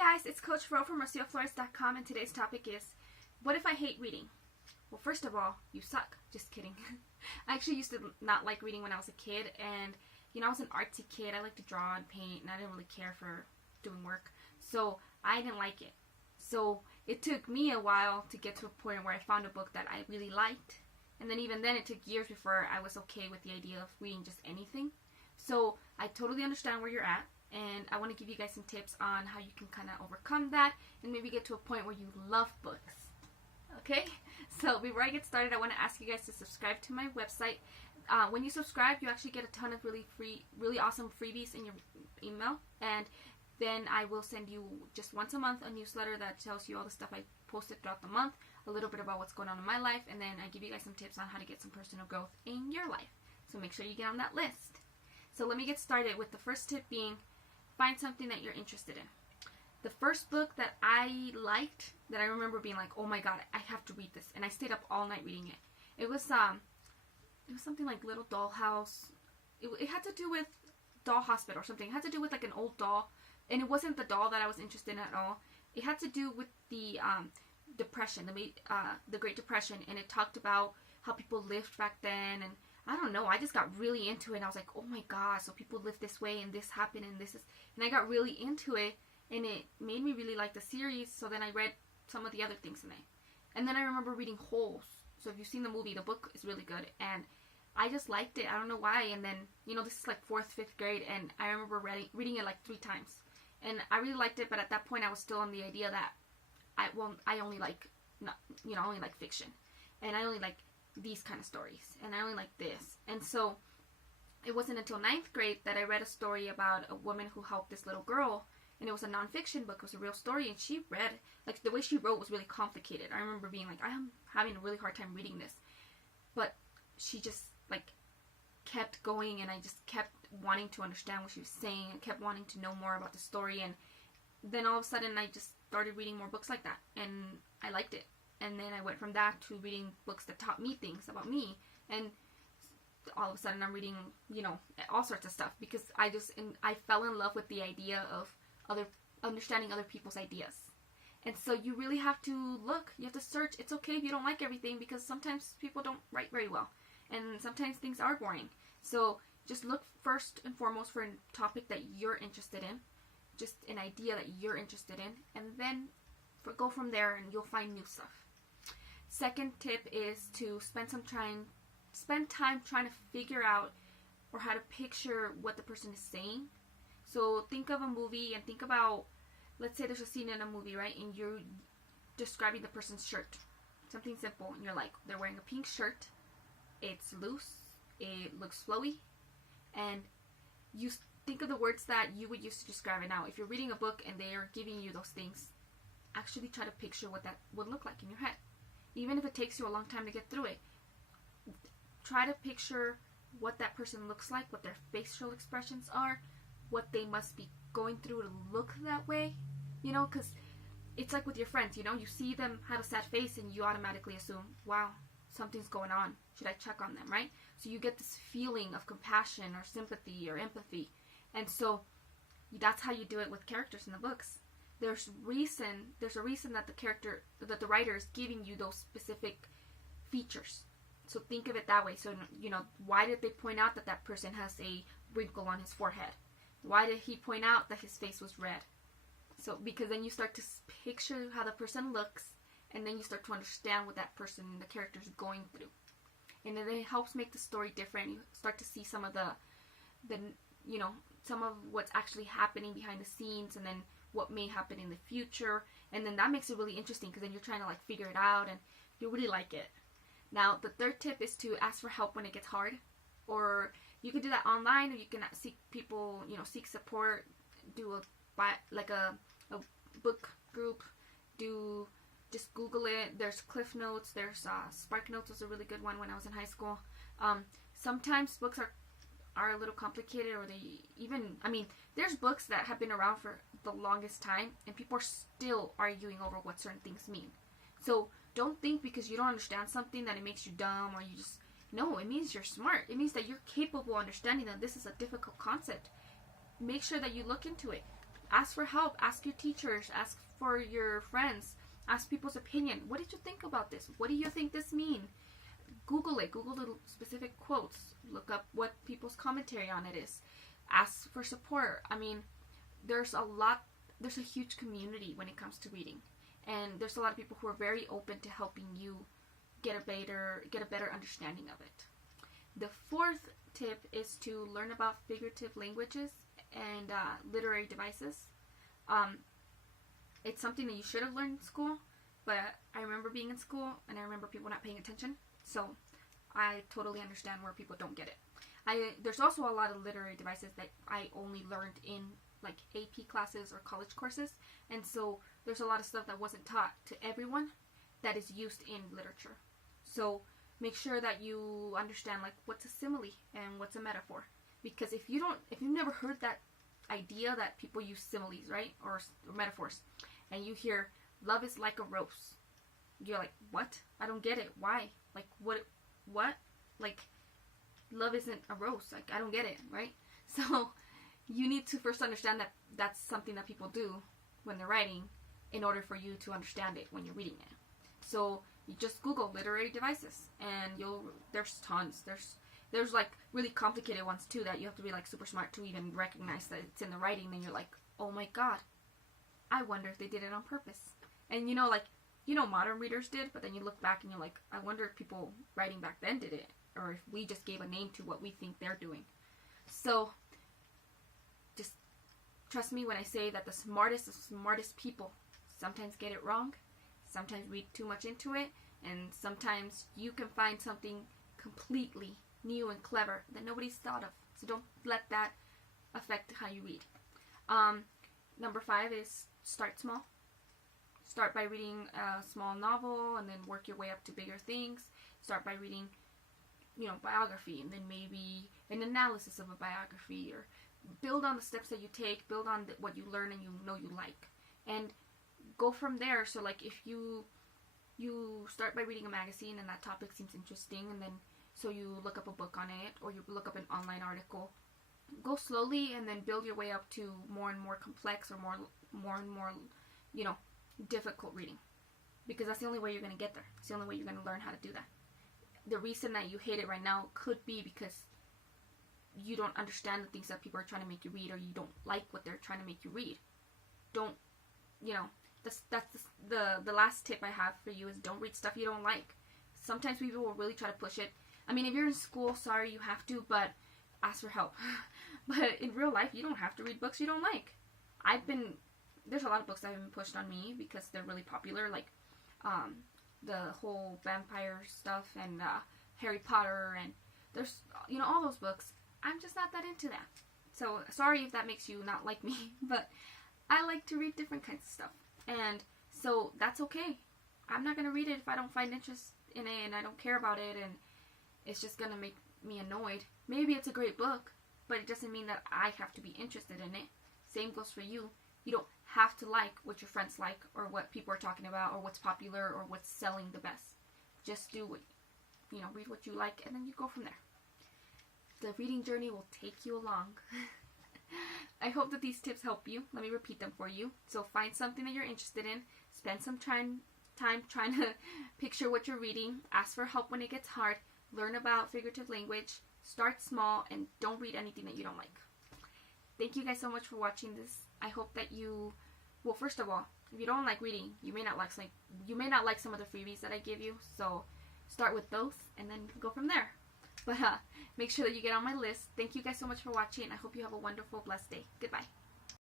guys, it's Coach Ro from RocioFlores.com, and today's topic is, what if I hate reading? Well, first of all, you suck. Just kidding. I actually used to not like reading when I was a kid, and I was an artsy kid. I liked to draw and paint, and I didn't really care for doing work, so I didn't like it. So it took me a while to get to a point where I found a book that I really liked, and then even then it took years before I was okay with the idea of reading just anything. So I totally understand where you're at, and I want to give you guys some tips on how you can kind of overcome that and maybe get to a point where you love books. Okay, so before I get started, I want to ask you guys to subscribe to my website. When you subscribe, you actually get a ton of really awesome freebies in your email, and then I will send you just once a month a newsletter that tells you all the stuff I posted throughout the month, a little bit about what's going on in my life, and then I give you guys some tips on how to get some personal growth in your life. So make sure you get on that list. So let me get started with the first tip being, find something that you're interested in. The first book that I liked, that I remember being like, oh my god, I have to read this, and I stayed up all night reading it. It was something like Little Dollhouse. It had to do with Doll Hospital or something. It had to do with like an old doll, and it wasn't the doll that I was interested in at all. It had to do with the Depression, the Great Depression, and it talked about how people lived back then, and I don't know, I just got really into it, and I was like, oh my god, so people live this way, and this happened, and and I got really into it, and it made me really like the series. So then I read some of the other things in it, and then I remember reading Holes. So if you've seen the movie, the book is really good, and I just liked it. I don't know why. And then, this is like 4th, 5th grade, and I remember reading it like 3 times, and I really liked it. But at that point, I was still on the idea that I only like fiction, and I only like these kind of stories, and I only like this. And so it wasn't until 9th grade that I read a story about a woman who helped this little girl, and it was a non-fiction book. It was a real story, and she read, like, the way she wrote was really complicated. I remember being like, I am having a really hard time reading this, but she just like kept going, and I just kept wanting to understand what she was saying, and kept wanting to know more about the story. And then all of a sudden I just started reading more books like that, and I liked it. And then I went from that to reading books that taught me things about me, and all of a sudden I'm reading, all sorts of stuff, because I fell in love with the idea of understanding other people's ideas. And so you really have to look, you have to search. It's okay if you don't like everything, because sometimes people don't write very well, and sometimes things are boring. So just look first and foremost for a topic that you're interested in, just an idea that you're interested in, and then go from there, and you'll find new stuff. Second tip is to spend time trying to figure out or how to picture what the person is saying. So think of a movie and think about, let's say there's a scene in a movie, right? And you're describing the person's shirt. Something simple. And you're like, they're wearing a pink shirt. It's loose. It looks flowy. And you think of the words that you would use to describe it. Now, if you're reading a book and they are giving you those things, actually try to picture what that would look like in your head. Even if it takes you a long time to get through it, try to picture what that person looks like, what their facial expressions are, what they must be going through to look that way, because it's like with your friends, you see them have a sad face and you automatically assume, wow, something's going on, should I check on them, right? So you get this feeling of compassion or sympathy or empathy, and so that's how you do it with characters in the books. There's a reason that the writer is giving you those specific features. So think of it that way. So, why did they point out that that person has a wrinkle on his forehead? Why did he point out that his face was red? So, because then you start to picture how the person looks, and then you start to understand what that person, the character, is going through. And then it helps make the story different. You start to see some of some of what's actually happening behind the scenes, and then what may happen in the future. And then that makes it really interesting, because then you're trying to figure it out, and you really like it. Now, the third tip is to ask for help when it gets hard. Or you can do that online, or you can seek people, seek support, do a book group, just Google it. There's Cliff Notes, there's Spark Notes was a really good one when I was in high school. Sometimes books are a little complicated, or there's books that have been around for the longest time, and people are still arguing over what certain things mean. So don't think because you don't understand something that it makes you dumb, or no, it means you're smart. It means that you're capable of understanding that this is a difficult concept. Make sure that you look into it. ask for help. Ask your teachers. Ask for your friends. Ask people's opinion. What did you think about this? What do you think this means? Google it. Google the specific quotes. Look up what people's commentary on it is. Ask for support. I mean, there's a huge community when it comes to reading. And there's a lot of people who are very open to helping you get a better understanding of it. The fourth tip is to learn about figurative languages and literary devices. It's something that you should have learned in school, but I remember being in school and I remember people not paying attention. So I totally understand where people don't get it. There's also a lot of literary devices that I only learned in like AP classes or college courses, and so there's a lot of stuff that wasn't taught to everyone that is used in literature. So make sure that you understand like what's a simile and what's a metaphor, because if you've never heard that idea that people use similes, right, or metaphors, and you hear love is like a rose, you're like, what? I don't get it. Why? Like what? Like love isn't a rose. Like I don't get it, right? So you need to first understand that that's something that people do when they're writing in order for you to understand it when you're reading it. So you just Google literary devices and there's tons. There's like really complicated ones too that you have to be like super smart to even recognize that it's in the writing. Then you're like, oh my god, I wonder if they did it on purpose. And modern readers did, but then you look back and you're like, I wonder if people writing back then did it, or if we just gave a name to what we think they're doing. So just trust me when I say that the smartest people sometimes get it wrong, sometimes read too much into it, and sometimes you can find something completely new and clever that nobody's thought of. So don't let that affect how you read. Number 5 is start small. Start by reading a small novel and then work your way up to bigger things. Start by reading, biography, and then maybe an analysis of a biography, or build on the steps that you take, build on what you learn and you like, and go from there. So like if you start by reading a magazine and that topic seems interesting, and then so you look up a book on it, or you look up an online article, go slowly and then build your way up to more and more complex, or more and more difficult reading, because that's the only way you're going to get there. It's the only way you're going to learn how to do that. The reason that you hate it right now could be because you don't understand the things that people are trying to make you read, or you don't like what they're trying to make you read. That's the last tip I have for you is don't read stuff you don't like. Sometimes people will really try to push it. I mean, if you're in school, sorry, you have to, but ask for help. But in real life, you don't have to read books you don't like. There's a lot of books that have been pushed on me because they're really popular, like the whole vampire stuff and Harry Potter, and there's all those books. I'm just not that into that. So sorry if that makes you not like me, but I like to read different kinds of stuff, and so that's okay. I'm not gonna read it if I don't find interest in it and I don't care about it, and it's just gonna make me annoyed. Maybe it's a great book, but it doesn't mean that I have to be interested in it. Same goes for you. You don't have to like what your friends like, or what people are talking about, or what's popular, or what's selling the best. Just do what, read what you like, and then you go from there. The reading journey will take you along. I hope that these tips help you. Let me repeat them for you. So find something that you're interested in. Spend some time trying to picture what you're reading. Ask for help when it gets hard. Learn about figurative language. Start small, and don't read anything that you don't like. Thank you guys so much for watching this. I hope that first of all, if you don't like reading, you may not like some of the freebies that I give you. So start with those and then go from there. But make sure that you get on my list. Thank you guys so much for watching. I hope you have a wonderful, blessed day. Goodbye.